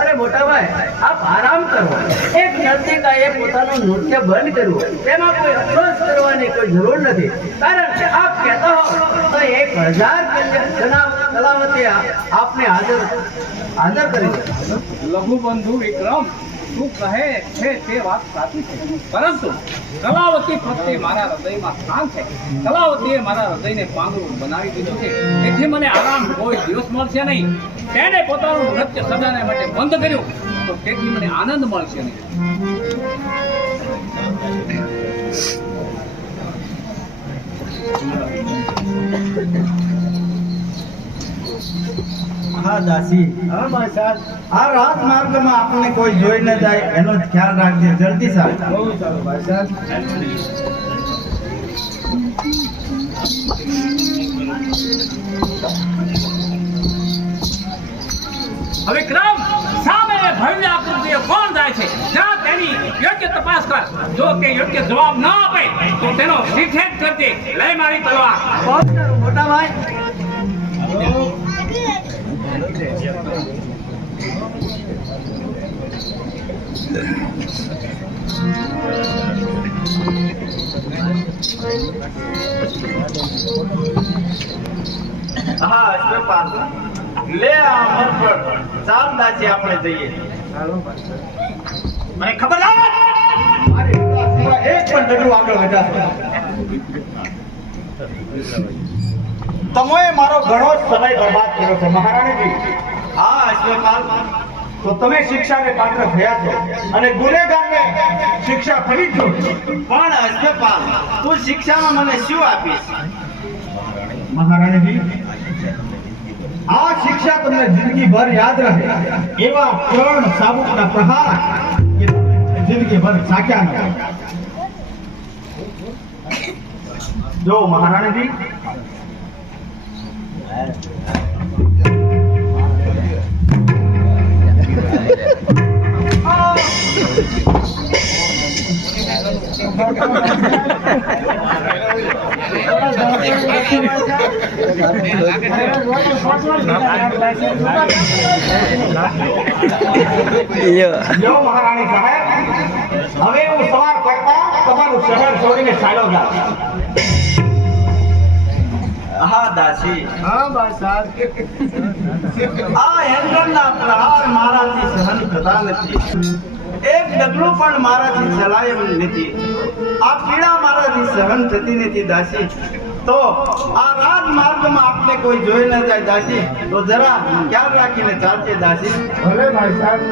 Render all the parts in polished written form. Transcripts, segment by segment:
અરે મોટા ભાઈ, આપ આરામ કરો. એક નર્તિકાએ પોતાનું નૃત્ય બંધ કર્યું, તેમાં કોઈ અફસોસ કરવાની કોઈ જરૂર નથી. કારણ કે આપ કહેતા હો તો 1000 કલાવતી આપને હાજર કરી છે. લઘુબંધુ વિક્રમ, તું કહે છે તે વાત સાચી છે, પરંતુ કલાવતી પ્રત્યે મારા હૃદયમાં સ્થાન છે. કલાવતીએ મારા હૃદયને પાંગરું બનાવી દીધું છે, તેથી મને આરામ કોઈ દિવસ મળશે નહીં. તેને પોતાનું નૃત્ય સદાને માટે બંધ કર્યું તો તેથી મને આનંદ મળશે નહીં. હા દાસી, હા ભાઈ સાહેબ, આ રાજમાર્ગમાં આપણને કોઈ જોઈ ન જાય એનો ખ્યાલ રાખજે. જલ્દી સાહેબ. બહુ સારું ભાઈ સાહેબ. હવે ક્રમ સામે ભવ્ય આકૃતિએ કોણ જાય છે? જા તેની યોગ્ય તપાસ કર. જો તે યોગ્ય જવાબ ન આપે તો તેનો શિક્ષેપ કરજે. લઈ મારી તલવાર. બહુ સારું મોટા ભાઈ. હા અશ્વપાલ, લે આ અમર પર. ચાલ દાસી, આપણે જઈએ. મને ખબર ના મારી સિવાય એક પણ ડગલું આગળ વધારશો. તમે મારો ઘણો સમય બરબાદ કર્યો છે મહારાણીજી. હા અશ્વપાલ, તો તમે શિક્ષાને પાત્ર થયા છો અને ગુનેગારને શિક્ષા કરી છો. પણ અશ્વપાલ, તું શિક્ષામાં મને શું આપીશ? મહારાણીજી, આ શિક્ષા તમને જિંદગીભર યાદ રહે એવા 3 સાબુકના પ્રહાર કે જિંદગીભર સાક્યા ન. જો મહારાણીજી, મહારાણી સાહેબ, હવે હું સવાર પડતા તમારું શહેર છોડીને ચાલ્યો જાઉં. હા દાસી. હા ભાઈ સાહેબ, આ હેન્ડલના પ્રહાર મારાથી સહન થતા નથી. એક ડગલું પણ મારાથી ચલાયું નથી. આ પીડા મારાથી સહન થતી નથી દાસી. તો આ રાજમાર્ગમાં આપને કોઈ જોઈ ન જાય દાસી, તો જરા ખ્યાલ રાખીને ચાલજે દાસી. ભલે ભાઈ સાહેબ.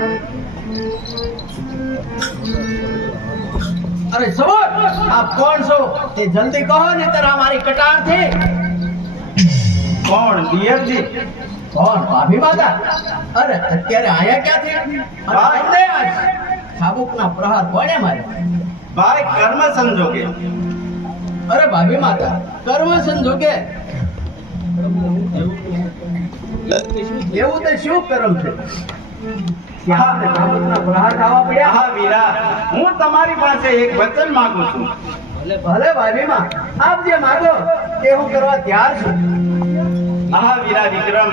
અરે સબર, આપ કોણ છો તે જલ્દી કહો, ને તર અમારી કટાર છે. કોણ? દિયરજી. કોણ? ભાભી માતા. અરે અત્યારે આયા ક્યાંથી? ભાઈ. અને આજ સાબુકના પ્રહાર કોણે મારે? ભાઈ કર્મ સંજોગે. અરે ભાભી માતા, કર્મ સંજોગે એવું તો શું કરમ છે? સાબુકના પ્રહાર ખાવા પડ્યા. હા વીરા, હું તમારી પાસે એક વચન માંગુ છું. ભલે ભાભી માં, આપ જે માગો તે હું કરવા તૈયાર છું. હા વીરા વિક્રમ,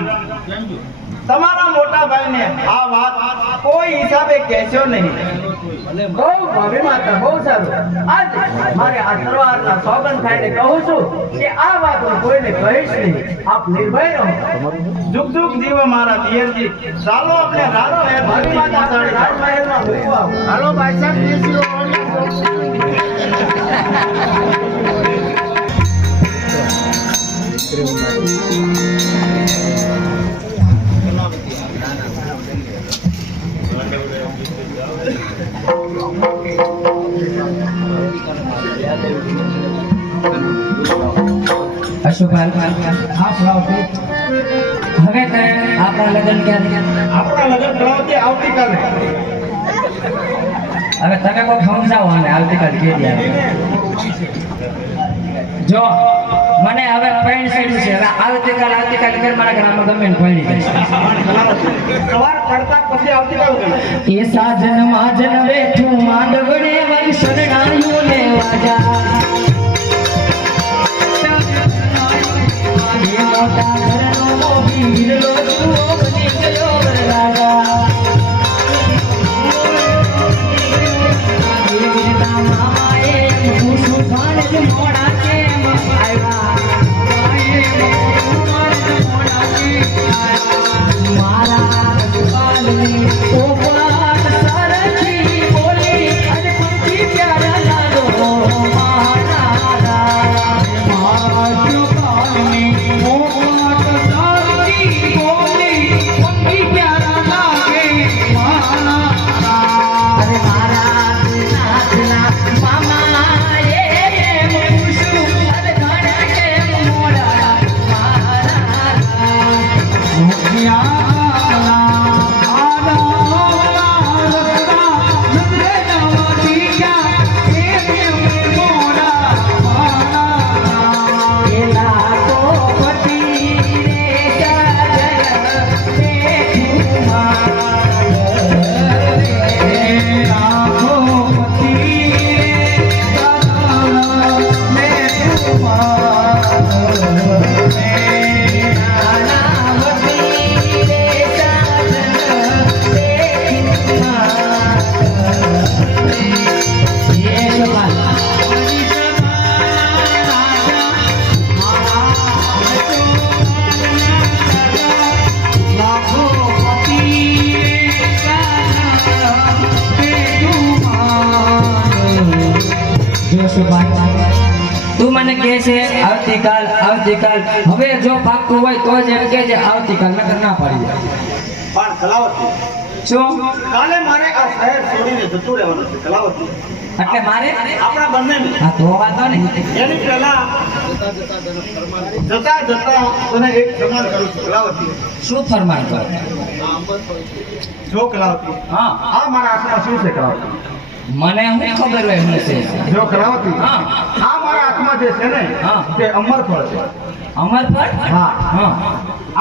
તમારા મોટા ભાઈને આ વાત કોઈ હિસાબે કહેશો નહીં. બહુ ભાભી માતા, બહુ સારું. આજ મારે આ તલવારના સોગંદ ખાઈને કહું છું કે આ વાત હું કોઈને કહીશ નહીં. આપ નિર્ભય રહો. જુગ જુગ જીવો મારા દિયરજી. ચાલો આપણે રાજમહેલ ભાભી માતા, આપણે રાજમહેલમાં મૂકવા આવો. હાલો ભાઈ સાહેબ, બેસી રહો. અશુભાઈ, હા સલાવતી. હવે આપણા લગ્ન ક્યારે? આપણા લગ્ન કરાવતી આવતીકાલે. હવે તમે કોઈ સમજાવો અને આવતીકાલ કે દી આવે. જો મને હવે પેન્ટ સાઈડ છે. હવે આવતીકાલ કર મારા ઘરમાં ગમે ને પડી જાય. સવાર પડતા પછી આવતીકાલ કરે. એ સાજન માજન બેઠું માંડવડે વન શરણાયું ને વાજા. એ મોટા ઘરનો મોભી વિરલો તું મને કહે છે આવતીકાલ આવતીકાલ, હવે જો પાકું હોય તો જ એમ કે છે આવતીકાલ, નકર ના પાડી દે. પણ કલાવતી, શું કાલે મારે આ શહેર છોડીને જતું રહેવાનું છે કલાવતી. એટલે મારે આપણા બંનેને હા તો વાંધો નહીં. એની પહેલા જતા જતા તને એક સન્માન કરું છું કલાવતી. શું ફરમાન કરો? જો કલાવતી, હા આ મારા હાથમાં શું છે કલાવતી? મને શું ખબર હોય શું છે? જો કલાવતી, હા. આ મારા હાથમાં જે છે ને હા. તે અમરફળ છે. અમરફળ? હા. હા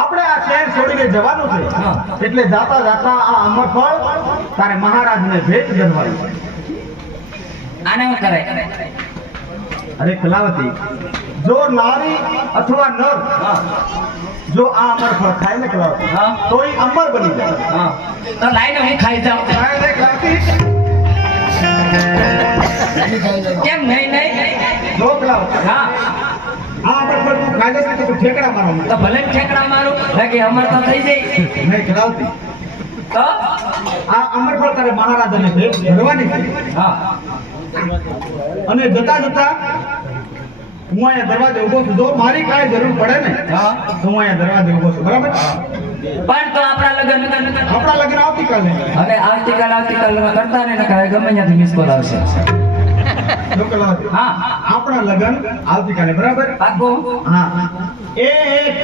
આપણે આ શહેર છોડીને જવાનું છે. હા. એટલે જાતા જાતા આ અમરફળ તારે મહારાજને ભેટ ધરવાની છે. આને શું કરે? અરે કલાવતી, જો નારી અથવા નર હા જો આ અમરફળ ખાય ને કલાવતી, હા. તો એ અમર બની જાય. હા તો લાઈને હું ખાઈ જાઉં. ખાય ને કલાવતી, કેમ નહીં નહીં? જો કલાવતી, હા આ અમરફળ તું ખાઈ લેશે તો તું ઠેકડા મારવા માંડે. તો ભલે ને ઠેકડા મારું, બાકી અમર તો થઈ જાય. નહીં કલાવતી, તો આ અમરફળ તારે મહારાજાને ભેટ ધરવાની છે. હા અને જતા જતા હું અહીંયા દરવાજે ઊભો છું. જો મારી કાંઈ જરૂર પડે ને હા. તો હું અહીંયા દરવાજે ઊભો છું. બરાબર? પણ તો આપણા લગ્ન આપણા લગ્ન આવતીકાલે. હવે આવતીકાલ કરતા ને નકર ગમે ત્યાંથી મિસ કોલ આવશે. જો કલાવતી, હા આપણા લગ્ન આવતીકાલે. બરાબર? પાકું. હા. એક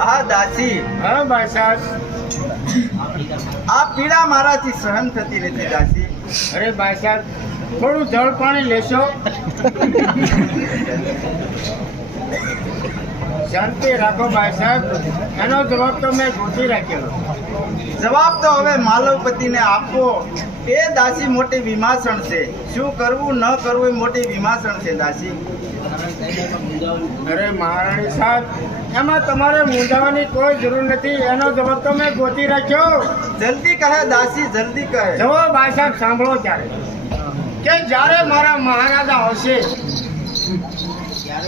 આ દાસી, હા ભાઈ સાહેબ. આ પીડા મારાથી સહન થતી નથી દાસી. અરે ભાઈ સાહેબ, થોડું જળ પાણી લેશો. શાંતિ રાખો ભાઈ સાહેબ, એનો જવાબ તો મેં ગોતી રાખેલો. જવાબ તો હવે માલવપતિને આપવો. એ દાસી મોટી વિમાસણ છે. શું કરવું ન કરવું એ મોટી વિમાસણ છે દાસી. અરે મહારાણી સાહેબ, એમાં તમારે મૂંઝાવાની કોઈ જરૂર નથી. એનો જવાબ તો મેં ગોતી રાખ્યો. જલ્દી કહે દાસી, જલ્દી કહે. જુઓ ભાઈ સાહેબ, સાંભળો ત્યારે કે જ્યારે મારા મહારાજા આવશે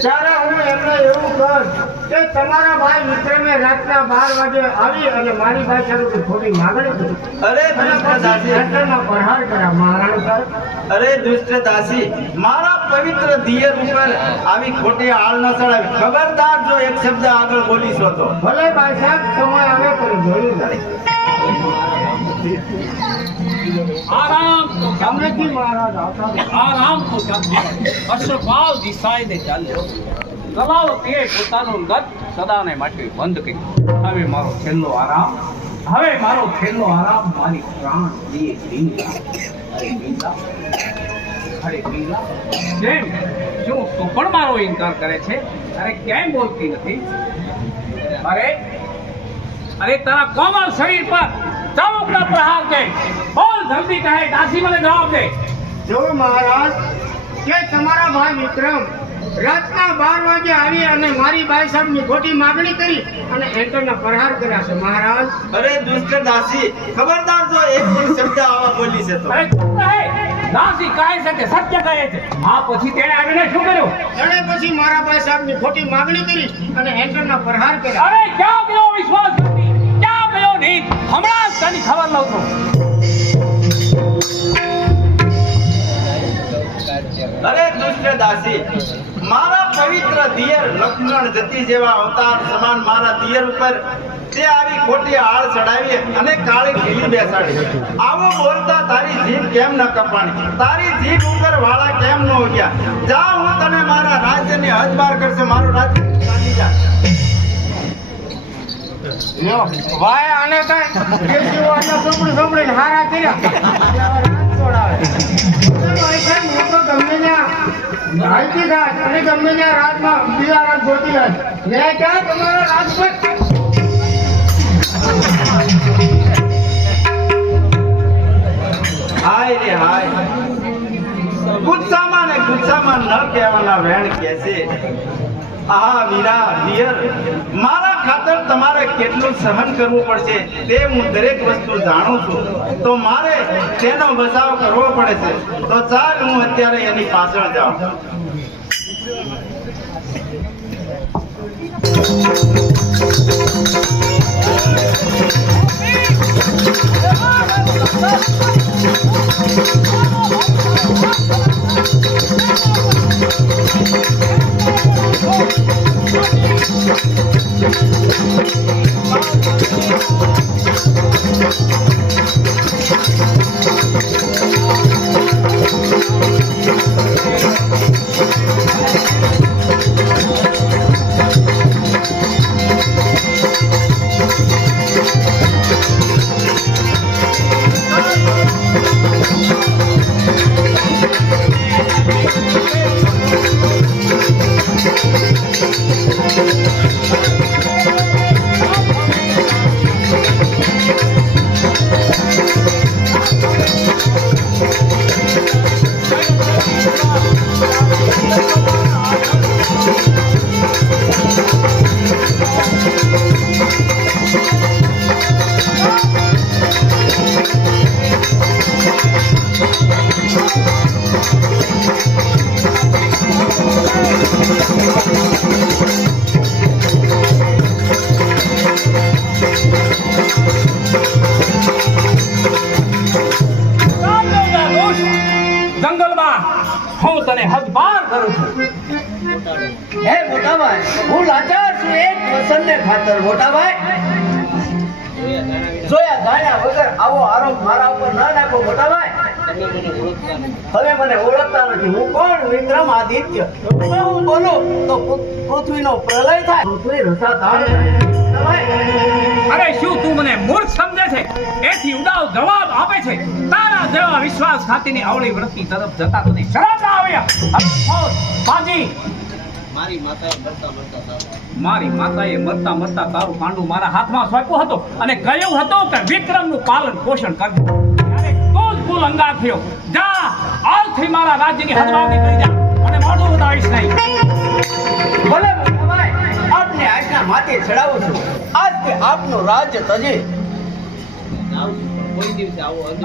ત્યારે હું એમને એવું કર કે તમારા ભાઈ વિક્રમે રાતના 12 વાગે આવી અને મારી ભાષાનું થોડી માગણી કરી અરે અને દુષ્ટ પછી દાસી, ખેતરમાં પ્રહાર કર્યા. મહારાણી સાહેબ, અરે દુષ્ટ દાસી, મારા પવિત્ર દિયર ઉપર આવી ખોટી આળ ન ચડાવી. ખબરદાર જો એક શબ્દ આગળ બોલીશો તો. ભલે ભાઈ સાહેબ, સમય આવે પણ જોયું જાય. આરામ તો ગામડેથી મહારાજ આવતા આરામ તો ચાલતો અશ્વપાલ દિશાઈને ચાલ્યો. કલાવતીએ પોતાનું ગત સદાને માટે બંધ કર્યું. હવે મારો છેલ્લો આરામ મારી પ્રાણ પ્રિય લીલા. અરે લીલા કેમ શું તું પણ મારો ઇનકાર કરે છે? અરે કેમ બોલતી નથી? અરે તારા કોમળ શરીર પર ચાબુકના પ્રહાર દે. બોલ જલ્દી કહે. દાસી મને જવાબ દે. જો મહારાજ કે તમારા ભાઈ વિક્રમ રાતના 12 વાગે આવી અને મારી બાઈ સાહેબની ખોટી માગણી કરી અને એન્ટરના પ્રહાર કર્યા છે મહારાજ. અરે દુષ્ટ દાસી, ખબરદાર જો એક પણ શબ્દ આવા બોલી છે તો. અરે ચૂપ રહે. દાસી કહે છે કે સત્ય કહે છે. આ પછી તેણે આવીને શું કર્યું? એણે પછી મારા બાઈ સાહેબની ખોટી માગણી કરી અને એન્ટરના પ્રહાર કર્યા. અરે ક્યાં ગયો વિશ્વાસ નથી? ક્યાં ગયો નહીં? હમણાં જ તને ખબર લઉં છું. અરે દુષ્ટ દાસી, મારા પવિત્ર દિયર લક્ષ્મણ જતી જેવા અવતાર સમાન મારા દિયર ઉપર તે આવી ખોટી આળ ચડાવી અને કાળી ઢીલી બેસાડી. આવો બોલતા તારી જીભ કેમ ન કપાણી? તારી જીભ ઉપર વાળા કેમ ન ઉગ્યા? જા, હું તને મારા રાજ્યની હદ બાર કરશે. મારું રાજ્ય ચાલી જા. લ્યો ભાઈ આને કઈ કેસી વાતો સાંભળીને હારા કર્યા. રાજ છોડાવે. ભાઈ સાહેબ હું તો ગમે ત્યાં રાજી રાજ અને ગમે ત્યાં રાજમાં બીજા રાજ ગોતી રાજ લે ક્યાં તમારો રાજપટ. હાય રે હાય, ગુસ્સામાં ને ગુસ્સામાં ન કહેવાના વેણ કહેશે. આહા વીરા દિયર, મારા ખાતર તમારે કેટલું સહન કરવું પડશે તે હું દરેક વસ્તુ જાણું છું. તો મારે તેનો બચાવ કરવો પડે છે. તો ચાલ હું અત્યારે એની પાછળ જાઉં. જંગલમાં હું તને હદબાર કરું છું. હે મોટા ભાઈ, હું લાચાર છું એક વસનને ખાતર. મોટા ભાઈ, જોયા જાણ્યા વગર આવો આરોપ મારા ઉપર ના નાખો. મોટા ભાઈ, હવે મને ઓળખતા નથી. હું કોણ? વિક્રમ આદિત્ય. હું બોલું તો પૃથ્વીનો પ્રલય થાય, પૃથ્વી રસાતાળ થાય. મોટા ભાઈ, અરે શું તું મને મૂર્ખ સમજે છે? એથી ઉડાવ જવાબ આપે છે. તારા જેવા વિશ્વાસઘાતીની અવળી વૃત્તિ તરફ જતા તને શરમ ના આવ્યા? બાજી, મારી માતાએ મરતા મરતા તારું કાંડું મારા હાથમાં સોંપ્યું હતું અને કહ્યું હતું કે વિક્રમનું પાલન પોષણ કરજો. ત્યારે તું જ ભૂલ અંગાર થયો. જા, આજથી મારા રાજ્યની હદમાં નીકળી જા અને મોઢું ઉડાવીશ નહીં. ભલે મોટા ભાઈ, આપને આજના માથે ચડાવું છું. આજથી આપનું રાજ્ય તજે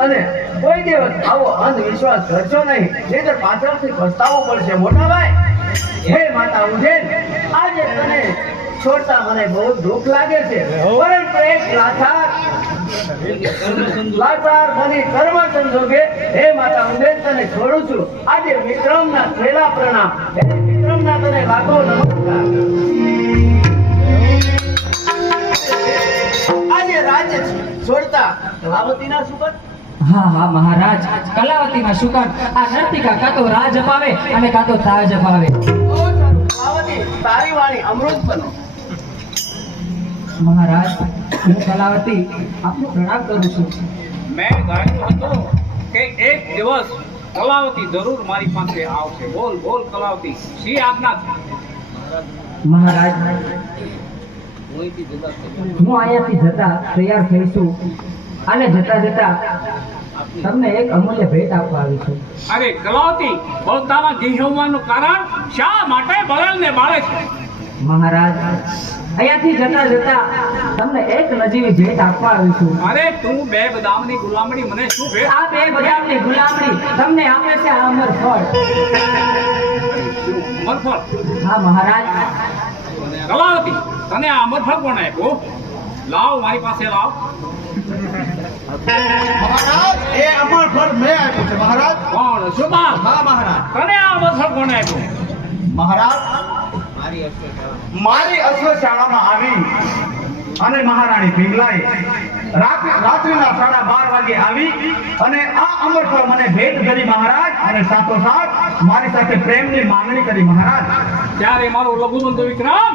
અને કોઈ દિવસ આવો અંધવિશ્વાસ કરશો નહીં, નહીંતર પાછળથી પસ્તાવવું પડશે. મોટા ભાઈ, હે માતા ઉજેન, આજે તને છોડતા મને બહુ દુઃખ લાગે છે, પરંતુ એક લાચાર બની કર્મ સંજોગે હે માતા ઉજેન તને છોડું છું. આજે વિક્રમના છેલ્લા પ્રણામ. હે વિક્રમના તને લાખો નમસ્કાર. આજે રાજ્ય છોડતા કલાવતીના સુકન હા હા મહારાજ, કલાવતીમાં શુકન આ નર્તિકા કાં તો રાજ અપાવે અને કાં તો તાજ અપાવે. કલાવતી તારી વાણી અમૃત બનો. મહારાજ, હું કલાવતી આપને પ્રણામ કરું છું. મેં ધાર્યું હતું કે એક દિવસ કલાવતી જરૂર મારી પાસે આવશે. બોલ બોલ કલાવતી, શી આજ્ઞા છે? મહારાજ, હું અહીંયાથી જતા તૈયાર થઈશું અને જતા જતા તમને એક અમૂલ્ય ભેટ આપવા આવી છું. અરે કલાવતી, બોલતામાં ઘી કારણ શા માટે બળને બાળે છે? મહારાજ, અહીંયાથી જતા જતા તમને એક નજીવી ભેટ આપવા આવી છું. અરે તું બે બદામની ગુલામણી મને શું ભેટ? આ બે બદામની ગુલામણી તમને આપે છે આ અમર ફળ. અમરફળ? હા મહારાજ. કલાવતી, તને આ અમરફળ કોણે આપ્યું? લાવ, મારી પાસે લાવ. મહારાજ એ અમર ફળ મેં આપ્યું છે મહારાજ. કોણ? શુભાન? હા મહારાજ. તને આ અમરફળ કોણે આપ્યું? મહારાજ મારી અશ્વશાળામાં આવી અને મહારાણી પિંગલાએ રાત્રિના 12:30 વાગે આવી અને આ અમરફળ મને ભેટ કરી મહારાજ, અને સાથોસાથ મારી સાથે પ્રેમની માંગણી કરી મહારાજ. ત્યારે મારો લઘુબંધુ વિક્રમ,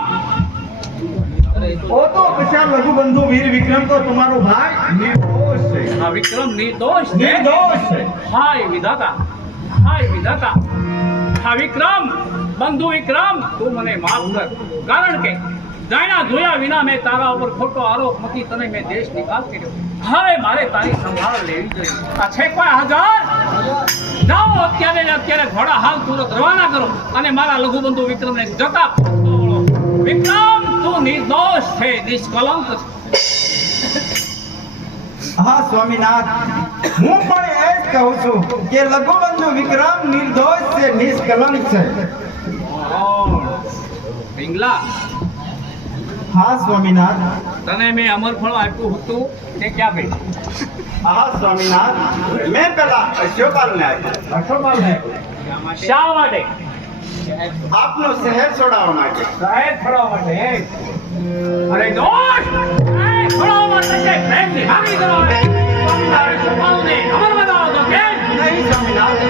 ઓ તો કશા લઘુબંધુ વીર વિક્રમ તો તમારો ભાઈ નિર્દોષ છે. આ વિક્રમ નિર્દોષ છે? નિર્દોષ છે. હાય વિધાતા, હાય વિધાતા. હા વિક્રમ, બંધુ વિક્રમ, તું મને માફ કર. કારણ કે જાણ્યા જોયા વિના મેં તારા ઉપર ખોટો આરોપ મૂકી તને મેં દેશ નિકાલ કર્યો. હવે મારે તારી સંભાળ લેવી જોઈએ. આ છે કોઈ હજાર? જાઓ અત્યારે ને અત્યારે ઘોડા હાલ સુરત રવાના કરો અને મારા લઘુબંધુ વિક્રમને જતા પકડો. વિક્રમ, તું નિર્દોષ છે, નિષ્કલંક છે. હા સ્વામીનાથ, હું પણ એ જ કહું છું કે લઘુબંધુ વિક્રમ નિર્દોષ છે, નિષ્કલંક છે. પિંગલા, હા સ્વામીનાથ. તને મેં અમરફળ આપ્યું હતું તે ક્યાં ગઈ? હા સ્વામીનાથ, મેં પેલા અશોકપાલને આપ્યું. અશોકપાલને? શા માટે? આપનો શહેર છોડાવવા માટે. સાહેબ ફળવા માટે? અરે દોષ! સાહેબ ફળવા માટે કે પ્રેમની ભાગી કરો? સ્વામિનારાયણ અશોકપાલને અમર બનાવો તો કેમ? નહીં સ્વામીનાથ.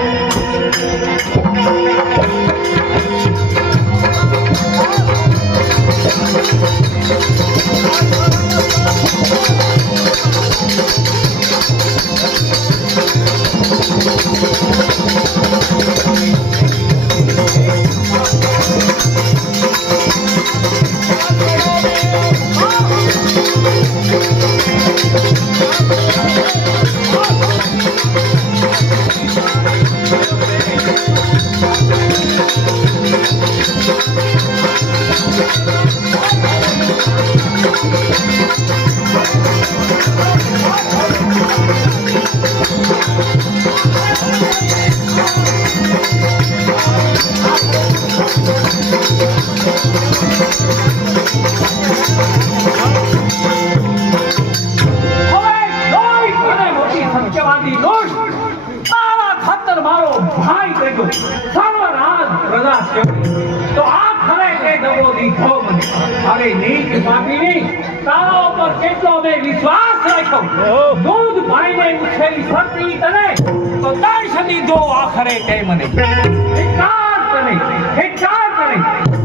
સત્યવાદી દોષ, તારા ખાતર મારો ભાઈ કહ્યો સર્વરાજ પ્રજા સેવી, તો આ ખરે તે દગો દીધો મને. અરે નીચ પાપીની, તારા ઉપર કેટલો મેં વિશ્વાસ રાખ્યો. દૂધ ભાઈને ઉછેરી સરતી તને તો દર્શ દીધો આખરે તે મને. ધિક્કાર તને, ધિક્કાર તને.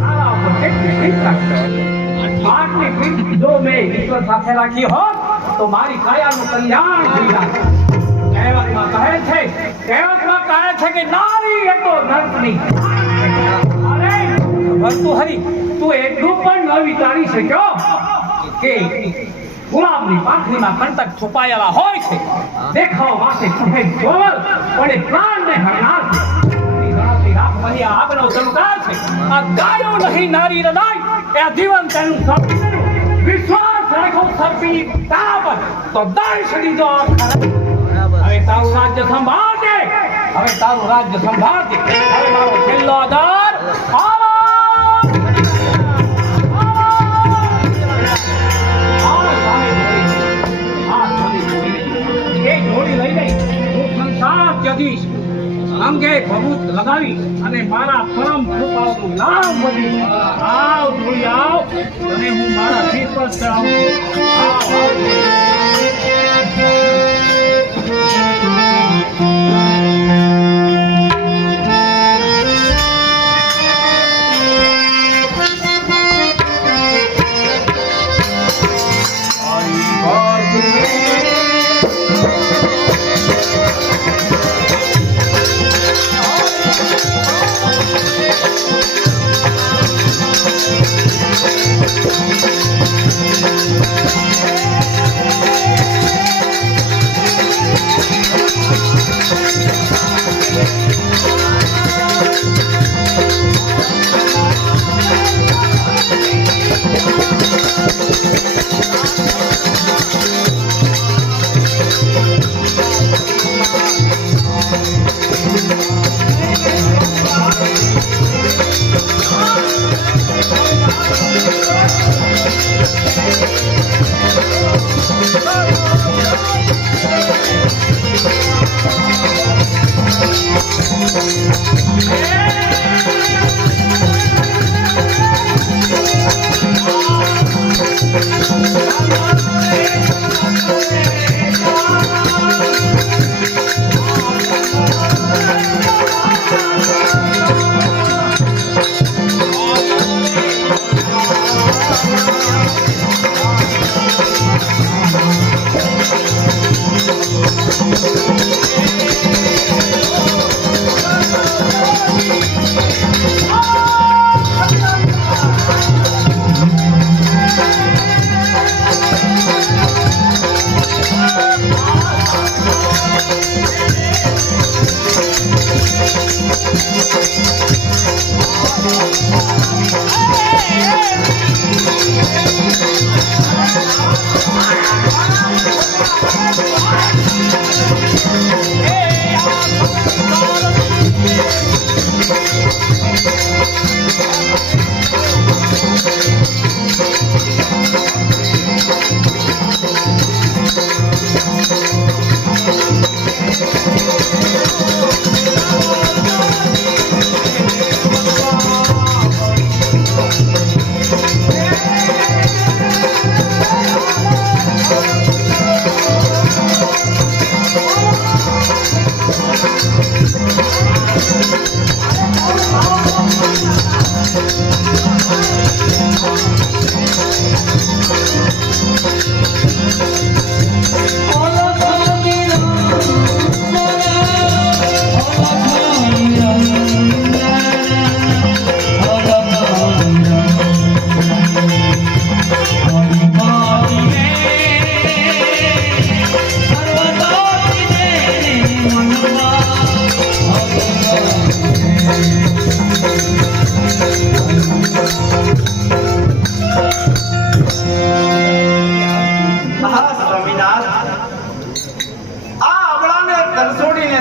તારા ઉપર કેટલી પ્રીત રાખતો. આટલી પ્રીત જો મેં ઈશ્વર સાથે રાખી હોત તો મારી કાયાનું કલ્યાણ થઈ જાત. કહેવતમાં કહે છે કે નારી એ તો નર્કની. અરે ભર્તુહરી, તું એટલું પણ ન વિચારી શક્યો કે ગુલામની પાંખડીમાં કંટક છુપાયેલા હોય છે. દેખાવ માટે સફેદ જોવર પણ એ પ્રાણને હરનાર છે. રાખવાની આગનો ચમકાર છે. આ ગાયો નહીં નારી હૃદય, એ જીવન તેનું સપનું. વિશ્વાસ રાખો સર્પી તારા પર તો દર્શ દીધો આખરે. હવે તારું રાજ્ય સંભાળજે, હવે તારું રાજ્ય સંભાળજે. હવે મારો છેલ્લો આધાર એ જોડી લઈ ગઈ. હું સંસાર ત્યજીશ અંગે ભભૂત લગાવી અને મારા પરમ કૃપાળુનું નામ બધી આવ ધૂળી આવ અને હું મારા શીર પર ચડાવું છું. આવ ધૂળી.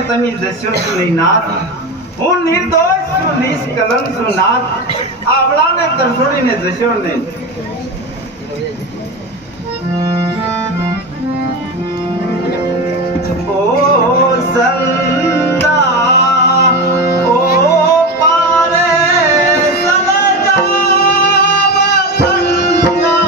તમે જશો નહીં નાથ. હું નિર્દોષ છું, નિષ્કલંક છું નાથ. આવડાને તરછોડીને જશો નહીં. ઓ સંતા ઓ પારે સલજાવ સંતા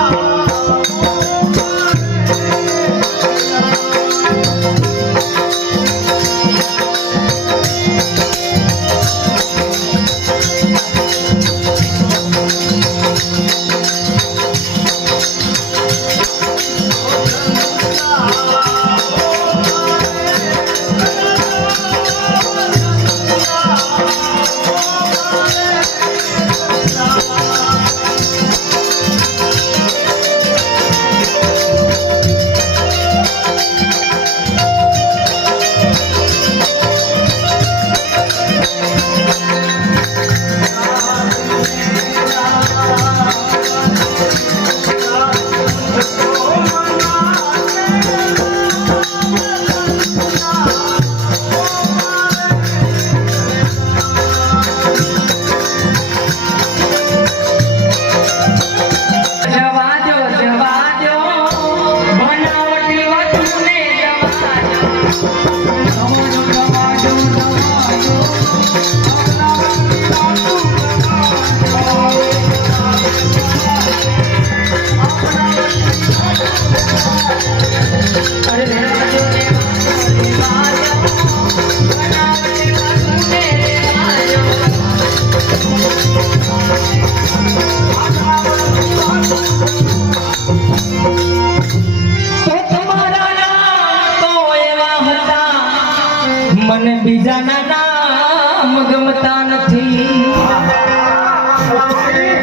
મને બીજાના નામ ગમતા નથી.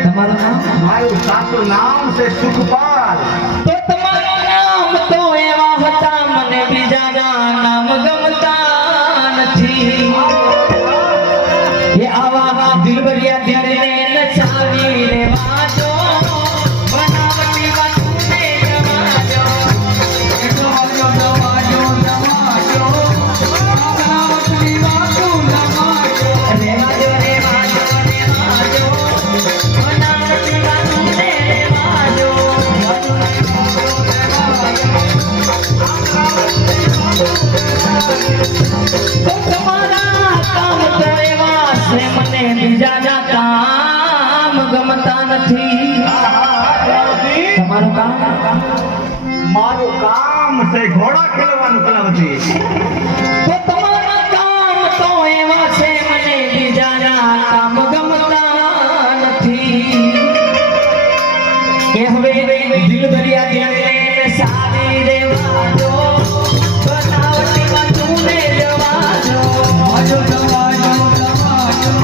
તમારું નામ? મારું સાચું નામ છે સુખપાલ. તો તમારા નામ તો એવા હતા, મને બીજાના નામ ગમતા નથી. એ આવા દિલબરિયા દિલને નચાવી લેવા દો, બનાવટી વાતોને જવા દો. જવા દો, જવા દો, જવા દો. બનાવટી વાતો જવા દો. રેવા દો, રેવા દો, રેવા દો. બનાવટી વાતોને રેવા દો. તો તમારા કામ તો એવા છે, મને બીજાના કામ ગમતા નથી. તમારું કામ? મારું કામ છે ઘોડા ખેલવાનું કલાવતી. તો તમારા કામ તો એવા છે, મને બીજાના કામ ગમતા નથી. એ હવે દિલબરિયા દિલને સારી રેવા દો, બનાવટી વાતોને જવા દો. જવા દો, જવા દો, જવા દો.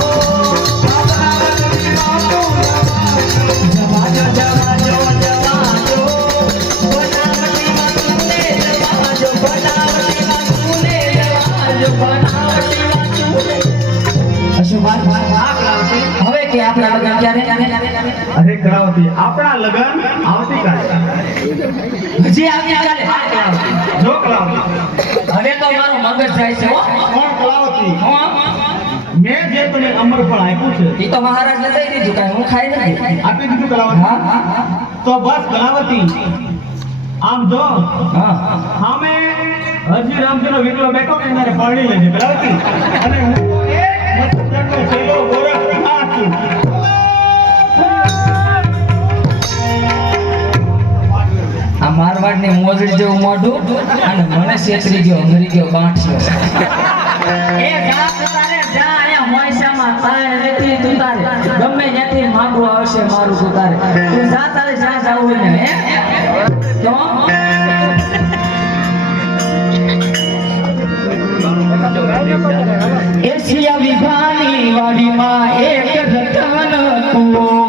બનાવટી વાતો જવા દો. જવા દો, જવા દો, જવા દો. બનાવટી વાતોને જવા દો. બનાવટી વાતોને જવા દો. બનાવટી વાતોને. અશુભાઈ, હવે કે આપણા લગ્ન ક્યારે? અરે કલાવતી, આપણા લગન આવતીકાલે. હજી આવતીકાલે? જો કલાવતી, હવે તો મારો મગજ જાય છે હો. કોણ કલાવતી? હું મેં જે તને અમરફળ આપ્યું છે એ તો મહારાજને દઈ દીધું, કાંઈ હું ખાઈ નથી. આપી દીધું કલાવતી. હા હા તો બસ કલાવતી, આમ જો હા. સામે હજી રામજીનો વીરલો બેઠો કે મારે પરણી લેજે કલાવતી. અને હું તો એક મસ્તકનો છેલ્લો ગોરખ આ છું. આ મારવાડની મોજડી જેવું મોઢું અને મને છેતરી ગયો, મરી ગયો ગાંઠિયો. એ જા તારે જા, અહીંયા મોયસામાં તારે નથી તું તારે ગમે ત્યાંથી માંગવું આવશે મારું તું તારે. તું જા તારે જ્યાં જાવું હોય ને. હે તો એશિયા વિભાની વાડીમાં એક રતન કુવો.